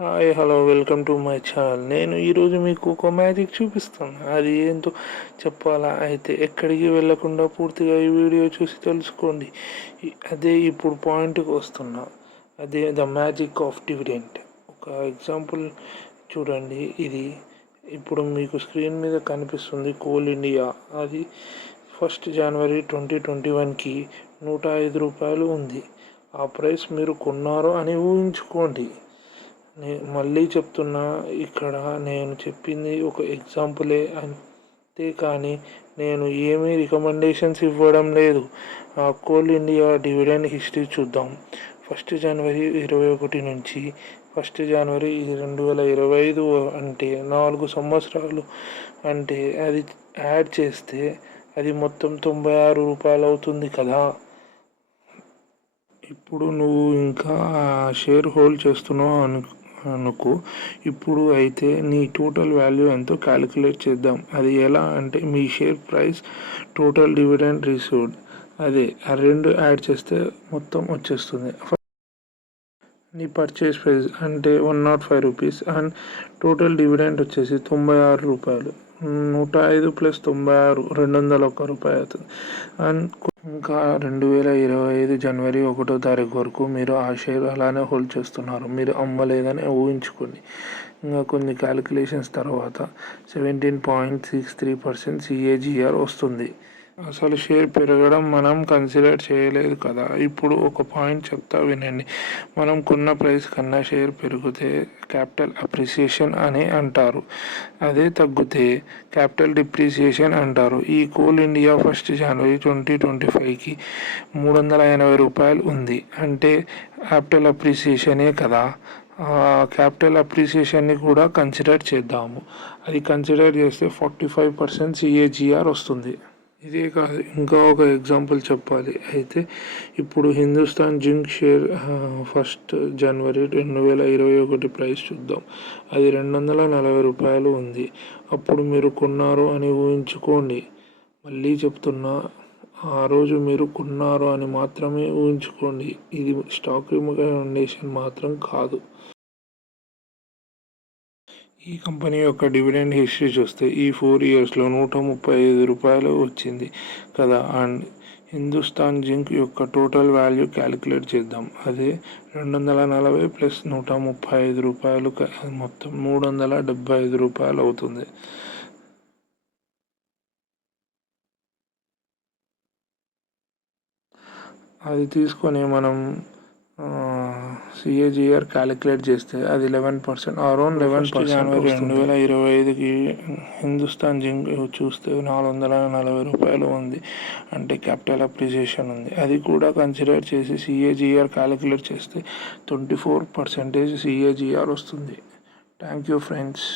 Hi hello welcome to my channel. నేను ఈరోజు మీకు ఒక మ్యాజిక్ చూపిస్తాను. అది ఏంటో చెప్పాలా? అయితే ఎక్కడికి వెళ్ళకుండా పూర్తిగా ఈ వీడియో చూసి తెలుసుకోండి. అదే ఇప్పుడు పాయింట్కి వస్తున్నా. అదే ద మ్యాజిక్ ఆఫ్ డివిడెంట్. ఒక ఎగ్జాంపుల్ చూడండి. ఇది ఇప్పుడు మీకు స్క్రీన్ మీద కనిపిస్తుంది కోల్ ఇండియా. అది 1 జనవరి 2021కి ₹105 ఉంది. ఆ ప్రైస్ మీరు కొన్నారు అని ఊహించుకోండి. మళ్ళీ చెప్తున్నా, ఇక్కడ నేను చెప్పింది ఒక ఎగ్జాంపులే అంతేకాని నేను ఏమీ రికమెండేషన్స్ ఇవ్వడం లేదు. ఆ కోల్ ఇండియా డివిడెండ్ హిస్టరీ చూద్దాం. 1 జనవరి 2021 నుంచి 1 జనవరి 2025 అంటే 4 సంవత్సరాలు. అంటే అది యాడ్ చేస్తే అది మొత్తం ₹96 అవుతుంది కదా. ఇప్పుడు నువ్వు ఇంకా షేర్ హోల్డ్ చేస్తున్నావు అనుకో. ఇప్పుడు అయితే నీ టోటల్ వాల్యూ ఎంతో క్యాలిక్యులేట్ చేద్దాం. అది ఎలా అంటే మీ share price, total dividend received, అదే ఆ రెండు యాడ్ చేస్తే మొత్తం వచ్చేస్తుంది. నీ పర్చేస్ ప్రైస్ అంటే ₹105 అండ్ టోటల్ డివిడెండ్ వచ్చేసి ₹96. 105 ప్లస్ 96 ₹201 అవుతుంది. అండ్ ఇంకా 2025 జనవరి 1వ తారీఖు వరకు మీరు ఆ షేర్ అలానే హోల్డ్ చేస్తున్నారు. మీరు అమ్మలేదని ఊహించుకోండి. ఇంకా కొన్ని క్యాలిక్యులేషన్స్ తర్వాత 17.63% CAGR వస్తుంది. అసలు షేర్ పెరగడం మనం కన్సిడర్ చేయలేదు కదా. ఇప్పుడు ఒక పాయింట్ చెప్తా వినండి. మనం కొన్న ప్రైస్ కన్నా షేర్ పెరిగితే క్యాపిటల్ అప్రిసియేషన్ అని అంటారు. అదే తగ్గితే క్యాపిటల్ డిప్రిసియేషన్ అంటారు. ఈ కోల్ ఇండియా 1 జనవరి 2025కి ₹380 ఉంది. అంటే క్యాపిటల్ అప్రిసియేషనే కదా. క్యాపిటల్ అప్రిసియేషన్ని కూడా కన్సిడర్ చేద్దాము. అది కన్సిడర్ చేస్తే 45% CAGR వస్తుంది. ఇదే కాదు, ఇంకా ఒక ఎగ్జాంపుల్ చెప్పాలి అయితే ఇప్పుడు హిందుస్థాన్ జింక్ షేర్ 1 జనవరి 2021 ప్రైస్ చూద్దాం. అది ₹240 ఉంది. అప్పుడు మీరు కొన్నారు అని ఊహించుకోండి. మళ్ళీ చెప్తున్నా, ఆ రోజు మీరు కొన్నారు అని మాత్రమే ఊహించుకోండి. ఇది స్టాక్ రికమెండేషన్ మాత్రం కాదు. ఈ కంపెనీ యొక్క డివిడెండ్ హిస్టరీ చూస్తే ఈ 4 ఇయర్స్లో ₹135 వచ్చింది కదా. అండ్ హిందుస్థాన్ జింక్ యొక్క టోటల్ వాల్యూ క్యాలిక్యులేట్ చేద్దాం. అదే 240 ప్లస్ ₹135 మొత్తం ₹375 అవుతుంది. అది తీసుకొని మనం CAGR క్యాలిక్యులేట్ చేస్తే అది 11%, అరౌండ్ 11%. జనవరి 2025కి హిందుస్థాన్ జింక్ చూస్తే ₹440 ఉంది. అంటే క్యాపిటల్ అప్రిసియేషన్ ఉంది. అది కూడా కన్సిడర్ చేసి CAGR క్యాలిక్యులేట్ చేస్తే 24% CAGR వస్తుంది. Thank you friends.